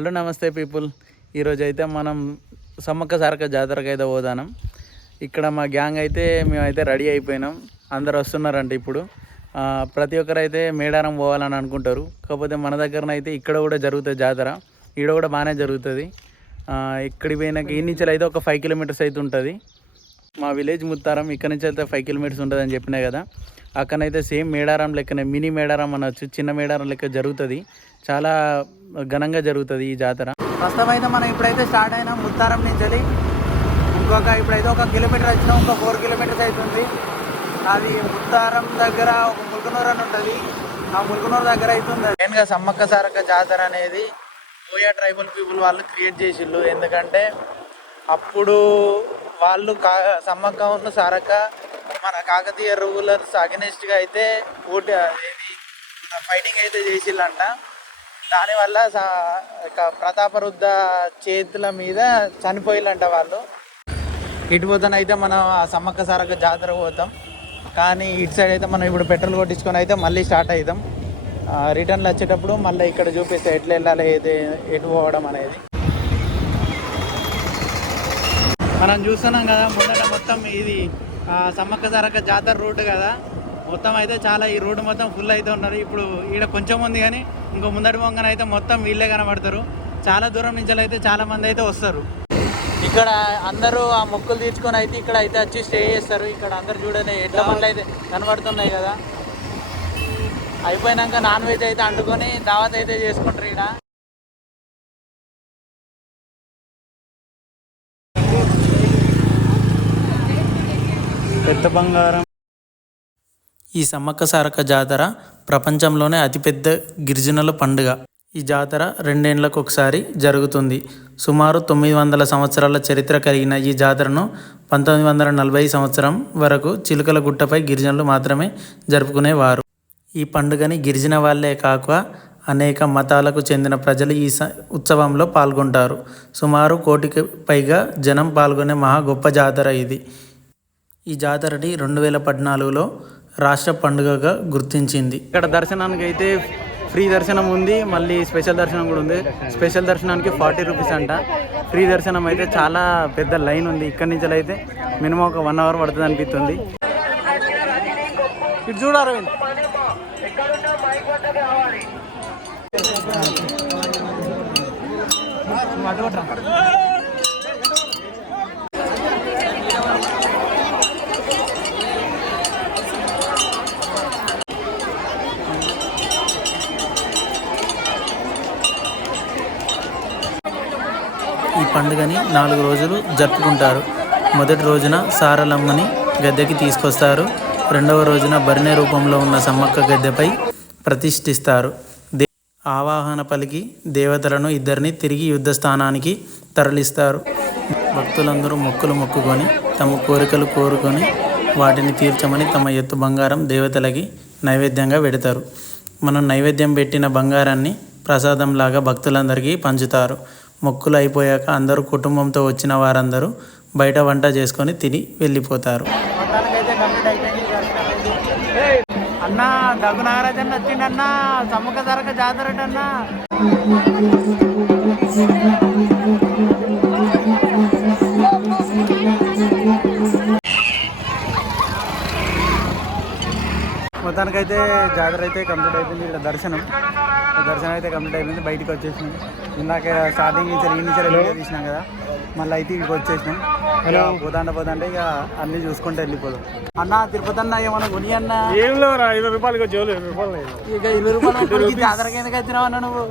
Hello నమస్తే people. ఈరోజు అయితే మనం సమ్మక్క సారక్క జాతరకు అయితే పోదానం. ఇక్కడ మా గ్యాంగ్ అయితే మేమైతే రెడీ అయిపోయినాం. అందరు వస్తున్నారంట ఇప్పుడు. ప్రతి ఒక్కరు అయితే మేడారం పోవాలని అనుకుంటారు. కాకపోతే మన దగ్గరనైతే ఇక్కడ కూడా జరుగుతుంది జాతర. ఈడ కూడా బాగానే జరుగుతుంది. ఆ, ఇక్కడికి పోయినాక ఈ నుంచి అయితే ఒక ఫైవ్ కిలోమీటర్స్ అయితే ఉంటుంది. మా విలేజ్ ముత్తారం ఇక్కడ నుంచి అయితే ఫైవ్ కిలోమీటర్స్ ఉంటుందని అని చెప్పినా కదా. అక్కడనైతే సేమ్ మేడారం లెక్కనే మినీ మేడారం అనొచ్చు చిన్న మేడారం లెక్క జరుగుతుంది. చాలా ఘనంగా జరుగుతుంది ఈ జాతర. ప్రస్తుతం అయితే మనం ఇప్పుడైతే స్టార్ట్ అయినా ముత్తారం నుంచి వెళ్ళి ఇంకొక ఇప్పుడైతే ఒక కిలోమీటర్ వచ్చినా ఒక ఫోర్ కిలోమీటర్స్ అవుతుంది. అది ముత్తారం దగ్గర ఒక ముల్కనూరు అని ఉంటుంది. ఆ ముల్కనూరు దగ్గర అవుతుంది. మెయిన్గా సమ్మక్క సారక్క జాతర అనేది ఓయా ట్రైబల్ పీపుల్ వాళ్ళు క్రియేట్ చేసిళ్ళు. ఎందుకంటే అప్పుడు వాళ్ళు కా సమ్మక్క ఉన్న సారక్క మన కాకతీయ రూలర్స్ అగెనిస్ట్గా అయితే ఓటు ఏది ఫైటింగ్ అయితే చేసిళ్ళంట. దానివల్ల సా- ఇక ప్రతాపరుద్ద చేతుల మీద చనిపోయిల్లంట వాళ్ళు. ఇటు పోతానైతే మనం ఆ సమ్మక్క సారక్క జాతర పోతాం. కానీ ఇటు సైడ్ అయితే మనం ఇప్పుడు పెట్రోల్ కొట్టించుకొని అయితే మళ్ళీ స్టార్ట్ అవుతాం రిటర్న్లు వచ్చేటప్పుడు మళ్ళీ ఇక్కడ చూపిస్తే ఎట్లా వెళ్ళాలి ఏది ఎటు పోవడం అనేది. మనం చూస్తున్నాం కదా ముందట మొత్తం ఇది సమ్మక్క సారక్క జాతర రూట్ కదా. మొత్తం అయితే చాలా ఈ రోడ్డు మొత్తం ఫుల్ అయితే ఉన్నారు. ఇప్పుడు ఈడ కొంచెం ఉంది కానీ ఇంకో ముందటి వంగన అయితే మొత్తం వీళ్ళే కనబడతారు. చాలా దూరం నుంచి అయితే చాలా మంది అయితే వస్తారు. ఇక్కడ అందరూ ఆ మొక్కులు తీర్చుకొని అయితే ఇక్కడ అయితే వచ్చి స్టే చేస్తారు. ఇక్కడ అందరు చూడని ఎడ్ల బండ్లు అయితే కనబడుతున్నాయి కదా. అయిపోయినాక నాన్ వెజ్ అయితే అంటుకొని దావత్ అయితే చేసుకుంటారు ఇక్కడ పెద్ద బంగారం. ఈ సమ్మక్క సారక జాతర ప్రపంచంలోనే అతిపెద్ద గిరిజనుల పండుగ. ఈ జాతర రెండేండ్లకు ఒకసారి జరుగుతుంది. సుమారు తొమ్మిది వందల సంవత్సరాల చరిత్ర కలిగిన ఈ జాతరను పంతొమ్మిది వందల నలభై సంవత్సరం వరకు చిలుకల గుట్టపై గిరిజనులు మాత్రమే జరుపుకునేవారు. ఈ పండుగని గిరిజన వాళ్ళే కాక అనేక మతాలకు చెందిన ప్రజలు ఈ స ఉత్సవంలో పాల్గొంటారు. సుమారు కోటికి పైగా జనం పాల్గొనే మహా గొప్ప జాతర ఇది. ఈ జాతరని రెండు వేల పద్నాలుగులో రాష్ట్ర పండుగగా గుర్తించింది. ఇక్కడ దర్శనానికి అయితే ఫ్రీ దర్శనం ఉంది మళ్ళీ స్పెషల్ దర్శనం కూడా ఉంది. స్పెషల్ దర్శనానికి ఫార్టీ రూపీస్ అంట. ఫ్రీ దర్శనం అయితే చాలా పెద్ద లైన్ ఉంది. ఇక్కడి నుంచి అయితే మినిమం ఒక వన్ అవర్ పడుతుంది అనిపిస్తుంది. ఇటు చూడు అరవింద్. అటు పండుగని నాలుగు రోజులు జరుపుకుంటారు. మొదటి రోజున సారలమ్మని గద్దెకి తీసుకొస్తారు. రెండవ రోజున బర్ణె రూపంలో ఉన్న సమ్మక్క గద్దెపై ప్రతిష్ఠిస్తారు. దే ఆవాహన పలికి దేవతలను ఇద్దరిని తిరిగి యుద్ధ స్థానానికి తరలిస్తారు. భక్తులందరూ మొక్కులు మొక్కుకొని తమ కోరికలు కోరుకొని వాటిని తీర్చమని తమ ఎత్తు బంగారం దేవతలకి నైవేద్యంగా పెడతారు. మనం నైవేద్యం పెట్టిన బంగారాన్ని ప్రసాదంలాగా భక్తులందరికీ పంచుతారు. మొక్కులు అయిపోయాక అందరూ కుటుంబంతో వచ్చిన వారందరూ బయట వంట చేసుకొని తిని వెళ్ళిపోతారు. అన్నా దగ్గు నాగరాజ్ అన్న వచ్చిండన్నా సరక మొత్తానికైతే జాతర అయితే కంప్లీట్ అయిపోయింది. ఇక్కడ దర్శనం. దర్శనం అయితే కంప్లీట్ అయిపోయింది. బయటికి వచ్చేసినాం. ఇందాక స్టార్టింగ్ నుంచి ఈ నుంచి వీడియో తీసినాం కదా. మళ్ళీ అయితే ఇక్కడికి వచ్చేసినాం. హలో. పోతాండ పోతాంటే ఇక అన్ని చూసుకుంటే వెళ్ళిపోదాం. అన్న తిరుపతి అన్న ఏమన్నా కొని అన్న? ఏం లేవురా ఇరవై రూపాయలకి రూపాయలు ఇక ఇరవై రూపాయలు జాతరకి ఎందుకు వచ్చినావు అన్న నువ్వు?